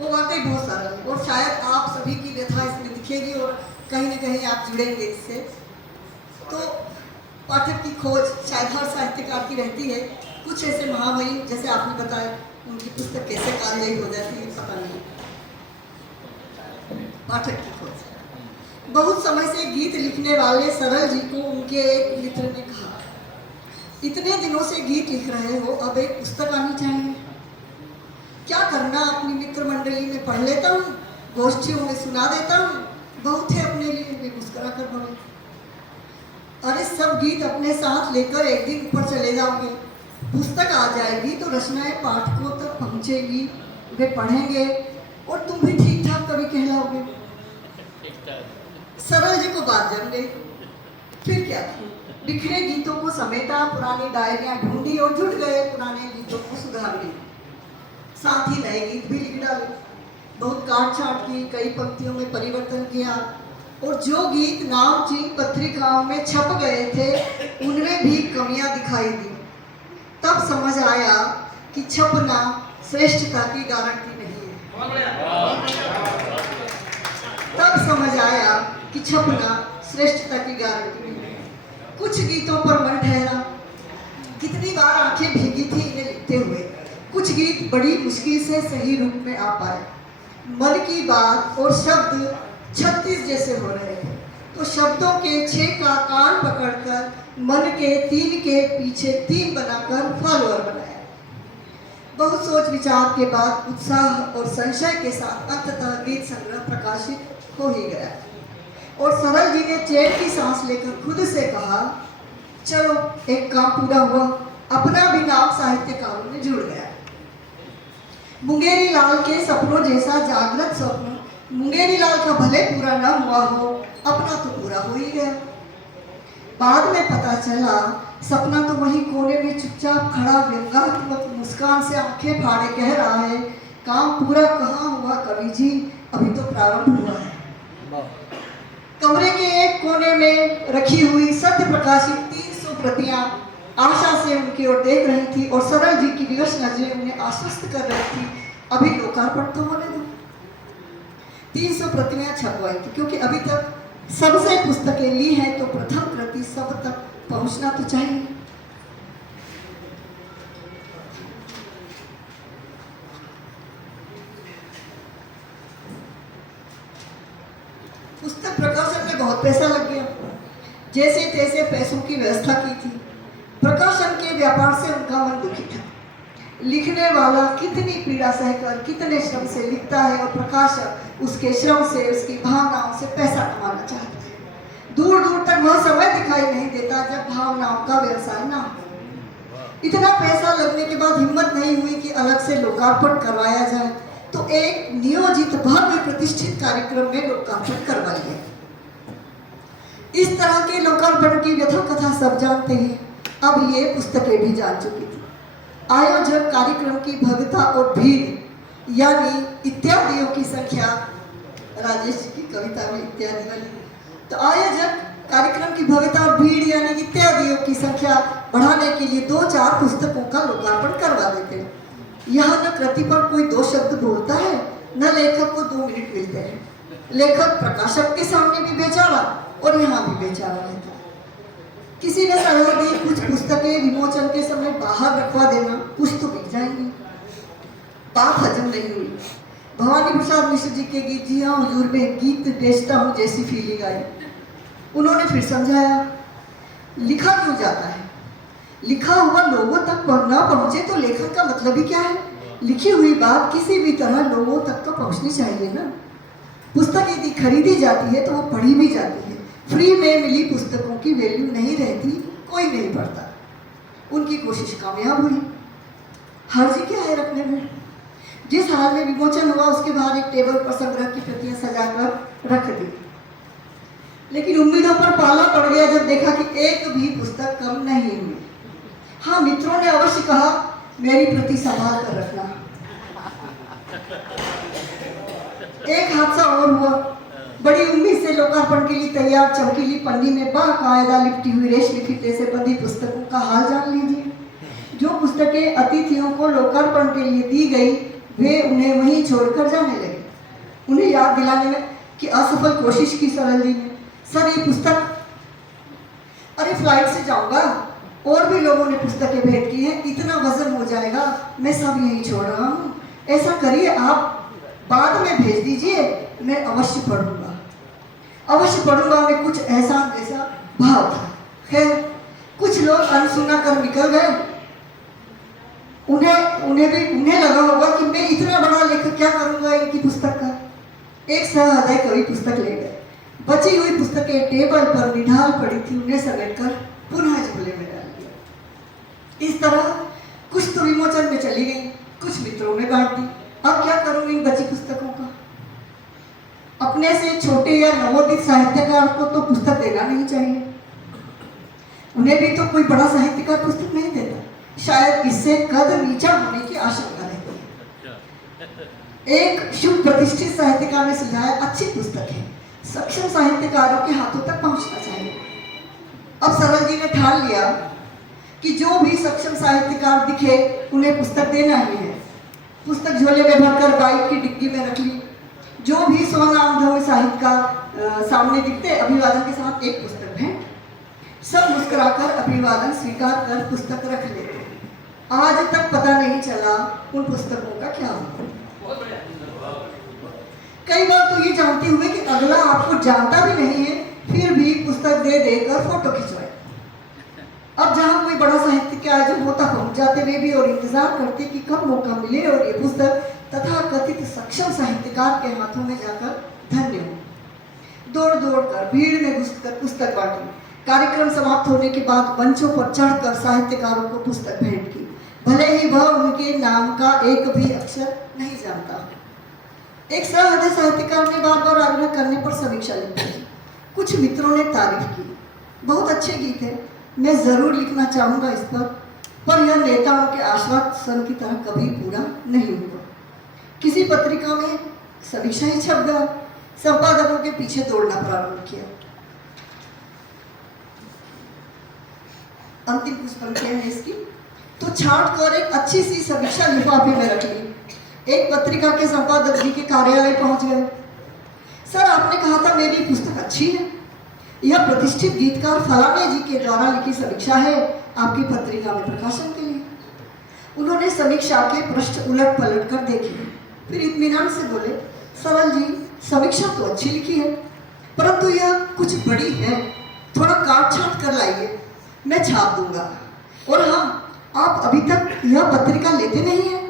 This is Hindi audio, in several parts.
वो वाकई बहुत सरल है और शायद आप सभी की व्यथा इसमें दिखेगी और कहीं ना कहीं आप जुड़ेंगे इससे। तो पाठक की खोज शायद हर साहित्यकार की रहती है। कुछ ऐसे महामहिम जैसे आपने बताया, उनकी पुस्तक कैसे कार्यवाही हो जाती है पता नहीं। पाठक की खोज। बहुत समय से गीत लिखने वाले सरल जी को उनके एक मित्र ने कहा, इतने दिनों से गीत लिख रहे हो, अब एक पुस्तक आनी चाहिए। क्या करना, अपनी मित्र मंडली में पढ़ लेता हूँ, गोष्ठियों में सुना देता हूँ, बहुत है अपने लिए, वे मुस्कुरा कर बोले। अरे सब गीत अपने साथ लेकर एक दिन ऊपर चले जाओगे, पुस्तक आ जाएगी तो रचनाएं पाठकों तक पहुँचेगी, वे पढ़ेंगे और तुम भी ठीक ठाक कवि कहलाओगे। सरल जी को बात जम गई। फिर क्या था, बिखरे गीतों को समेटा, पुरानी डायरियां ढूंढी और जुट गए पुराने गीतों को सुधारने, साथ ही नए गीत भी लिख डाले। बहुत काट छाट की, कई पंक्तियों में परिवर्तन किया और जो गीत नामचीन पत्रिकाओं में छप गए थे उनमें भी कमियां दिखाई दी। तब समझ आया कि छपना श्रेष्ठता की गारंटी नहीं है। तब समझ आया कि छपना श्रेष्ठता की गारंटी नहीं है। कुछ गीतों पर मन ठहरा, कितनी बार आंखें भीगी थी इन्हें लिखते हुए। कुछ गीत बड़ी मुश्किल से सही रूप में आ पाए। मन की बात और शब्द 36 जैसे हो रहे थे, तो शब्दों के 6 का कान पकड़कर मन के 3 के पीछे 3 बनाकर फॉलोअर बनाया। बहुत सोच विचार के बाद उत्साह और संशय के साथ अंततः गीत संग्रह प्रकाशित हो ही गया और सरल जी ने चैन की सांस लेकर खुद से कहा, चलो एक काम पूरा हुआ, अपना भी नाम साहित्यकारों में जुड़ गया। मुंगेरी लाल के सपनों जैसा जागृत स्वप्न मुंगेरी लाल का भले पूरा न हुआ हो, अपना तो पूरा हो ही गया। बाद में पता चला सपना तो वहीं कोने में चुपचाप खड़ा व्यंगात्मक मुस्कान से आंखें फाड़े कह रहा है, काम पूरा कहाँ हुआ कवि जी, अभी तो प्रारंभ हुआ है। कमरे के एक कोने में रखी हुई सत्य प्रकाशित 300 प्रतियां आशा से उनकी ओर देख रही थी और सरल जी की विवश नजरें उन्हें आश्वस्त कर रही थी, अभी लोकार्पण तो होने दो। 300 प्रतियां छपवाई थी क्योंकि अभी तक सबसे पुस्तकें ली हैं, तो प्रथम कृति सब तक पहुंचना तो चाहिए। पुस्तक प्रकाशन में बहुत पैसा लग गया, जैसे तैसे पैसों की व्यवस्था की थी। प्रकाशन के व्यापार से उनका मन दुखी था। लिखने वाला कितनी पीड़ा सहकर कितने श्रम से लिखता है और प्रकाशक उसके श्रम से, उसकी भावनाओं से पैसा कमाना चाहता है। दूर दूर तक वह समय दिखाई नहीं देता जब भावनाओं का व्यवसाय ना हो। इतना पैसा लगने के बाद हिम्मत नहीं हुई कि अलग से लोकार्पण करवाया जाए, तो एक नियोजित भव्य प्रतिष्ठित कार्यक्रम में लोकार्पण करवाया गया। इस तरह के लोकार्पण की व्यथा कथा सब जानते हैं, अब ये पुस्तकें भी जान चुकी थी। आयोजक कार्यक्रम की भव्यता और भीड़ यानी इत्यादियों की संख्या, राजेश की कविता में इत्यादि वाली, तो आयोजक कार्यक्रम की भव्यता और भीड़ यानी इत्यादियों की संख्या बढ़ाने के लिए 2-4 पुस्तकों का लोकार्पण करवा देते हैं। यहाँ न कृति पर कोई 2 शब्द बोलता है, न लेखक को 2 मिनट मिलते हैं। लेखक प्रकाशक के सामने भी बेचारा और यहाँ भी बेचारा रहता है। किसी ने सलाह दी कुछ पुस्तकें विमोचन के समय बाहर रखवा देना, कुछ तो बिक जाएंगी। बात हजम नहीं हुई। भवानी प्रसाद मिश्र जी के गीत जी हाँ हुजूर में गीत बेचता हूँ जैसी फीलिंग आई। उन्होंने फिर समझाया, लिखा क्यों जाता है, लिखा हुआ लोगों तक न पहुंचे तो लेखन का मतलब ही क्या है। लिखी हुई बात किसी भी तरह लोगों तक तो पहुंचनी चाहिए ना। पुस्तक यदि खरीदी जाती है तो वो पढ़ी भी जाती है। फ्री में मिली पुस्तकों की वैल्यू नहीं रहती, कोई नहीं पढ़ता। उनकी कोशिश कामयाब हुई। हर्ज क्या है रखने में। जिस हाल में विमोचन हुआ उसके बाहर एक टेबल पर संग्रह की प्रतियां सजाकर रख दी, लेकिन उम्मीदों पर पाला पड़ गया जब देखा कि एक भी पुस्तक कम नहीं हुई। हाँ, मित्रों ने अवश्य कहा मेरी प्रति संभाल कर रखना। एक हादसा और हुआ। बड़ी उम्मीद से लोकार्पण के लिए तैयार चमकीली पन्नी में बाकायदा लिपटी हुई रेशमी फीते से बंधी पुस्तकों का हाल जान लीजिए। जो पुस्तकें अतिथियों को लोकार्पण के लिए दी गई वे उन्हें वहीं छोड़कर जाने लगे। उन्हें याद दिलाने में कि असफल कोशिश की सरल जी ने। सर ये पुस्तक, अरे फ्लाइट से जाऊंगा, और भी लोगों ने पुस्तकें भेंट की हैं, इतना वजन हो जाएगा, मैं सब यहीं छोड़ रहा हूँ। ऐसा करिए आप बाद में भेज दीजिए, मैं अवश्य पढ़ूंगा। अवश्य पढ़ूंगा में कुछ ऐसा भाव था। खैर कुछ लोग अनसुना कर निकल गए। उन्हें लगा होगा कि मैं इतना बड़ा लेखक क्या करूंगा इनकी पुस्तक का। एक सहृदय कवि पुस्तक ले गए। बची हुई पुस्तकें टेबल पर निढाल पड़ी थी, उन्हें समेटकर पुनः झोले में डाल दिया। इस तरह कुछ तो विमोचन में चली गई, कुछ मित्रों में बांट दी। अब क्या करूं इन बची पुस्तकों का? अपने से छोटे या नवोदित साहित्यकार को तो पुस्तक देना नहीं चाहिए। उन्हें भी तो कोई बड़ा साहित्यकार पुस्तक नहीं देता। शायद इससे कद नीचा होने की आशंका रहती है। एक शुभ प्रतिष्ठित साहित्यकार ने सुझाया, अच्छी पुस्तक है, सक्षम साहित्यकारों के हाथों तक पहुंचना चाहिए। अब सरल जी ने ठान लिया कि जो भी सक्षम साहित्यकार दिखे उन्हें पुस्तक देना ही है। पुस्तक झोले में भरकर बाइक की डिग्गी में रख ली। जो भी स्वनामधन्य साहित्यकार सामने दिखते, अभिवादन के साथ एक पुस्तक भेंट। सब मुस्कुराकर अभिवादन स्वीकार कर पुस्तक रख लेते। आज तक पता नहीं चला उन पुस्तकों का क्या हुआ। कई बार तो ये जानते हुए कि अगला आपको जानता भी नहीं है, फिर भी पुस्तक दे देकर फोटो खिंचवाए। अब जहाँ कोई बड़ा साहित्यकार जो होता पहुंच जाते वे भी, और इंतजार करते कि कब मौका मिले और ये पुस्तक तथा कथित सक्षम साहित्यकार के हाथों में जाकर धन्य हो। दौड़ दौड़ कर भीड़ में घुसकर पुस्तक बांटी। कार्यक्रम समाप्त होने के बाद मंचों पर चढ़कर साहित्यकारों को पुस्तक भेंट की, भले ही वह उनके नाम का एक भी अक्षर नहीं जानता। एक सहृदय साहित्यकार ने बार बार आग्रह करने पर समीक्षा लिखी। कुछ मित्रों ने तारीफ की, बहुत अच्छे गीत है, मैं जरूर लिखना चाहूंगा इस पर यह नेताओं के आश्वासन की तरह कभी पूरा नहीं हुआ। किसी पत्रिका में समीक्षा ही छप गया। संपादकों के पीछे दौड़ना प्रारंभ किया। अंतिम कुछ पंक्तियां हैं इसकी, तो छांट कर एक अच्छी सी समीक्षा लिफाफे में रख ली। एक पत्रिका के संपादक जी के कार्यालय पहुंच गए। सर आपने कहा था मेरी पुस्तक अच्छी है, यह प्रतिष्ठित गीतकार फलाने जी के द्वारा लिखी समीक्षा है आपकी पत्रिका में प्रकाशन के लिए। उन्होंने समीक्षा के पृष्ठ उलट पलट कर देखे, फिर इत्मीनान से बोले, सरल जी समीक्षा तो अच्छी लिखी है, परंतु यह कुछ बड़ी है, थोड़ा काट छाट कर लाइए, मैं छाप दूंगा। और हाँ, आप अभी तक यह पत्रिका लेते नहीं हैं,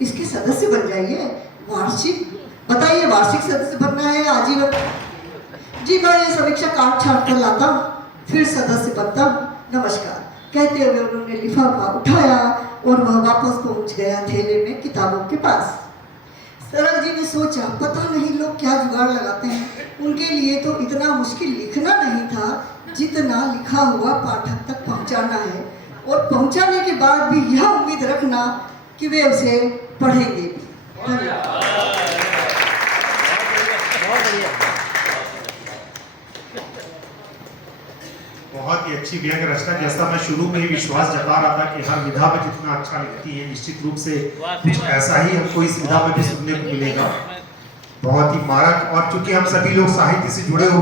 इसके सदस्य बन जाइए। वार्षिक बताइए, वार्षिक सदस्य बनना है आजीवन? जी मैं ये समीक्षा काट छाट कर लाता हूँ, फिर सदस्य बनता हूँ, नमस्कार। कहते हुए उन्होंने लिफाफा उठाया और वह वापस पहुंच गया थैले में किताबों के पास। सरल जी ने सोचा, पता नहीं लोग क्या जुगाड़ लगाते हैं, उनके लिए तो इतना मुश्किल लिखना नहीं था जितना लिखा हुआ पाठक तक पहुंचाना है, और पहुंचाने के बाद भी यह उम्मीद रखना कि वे उसे पढ़ेंगे। बहुत ही अच्छी व्यंग रचना, जैसा मैं शुरू में ही विश्वास जता रहा था कि हर विधा में जितना अच्छा लिखती है, निश्चित रूप से कुछ ऐसा ही हमको इस विधा में भी सुनने को मिलेगा। बहुत ही मारक, और चूंकि हम सभी लोग साहित्य से जुड़े हुए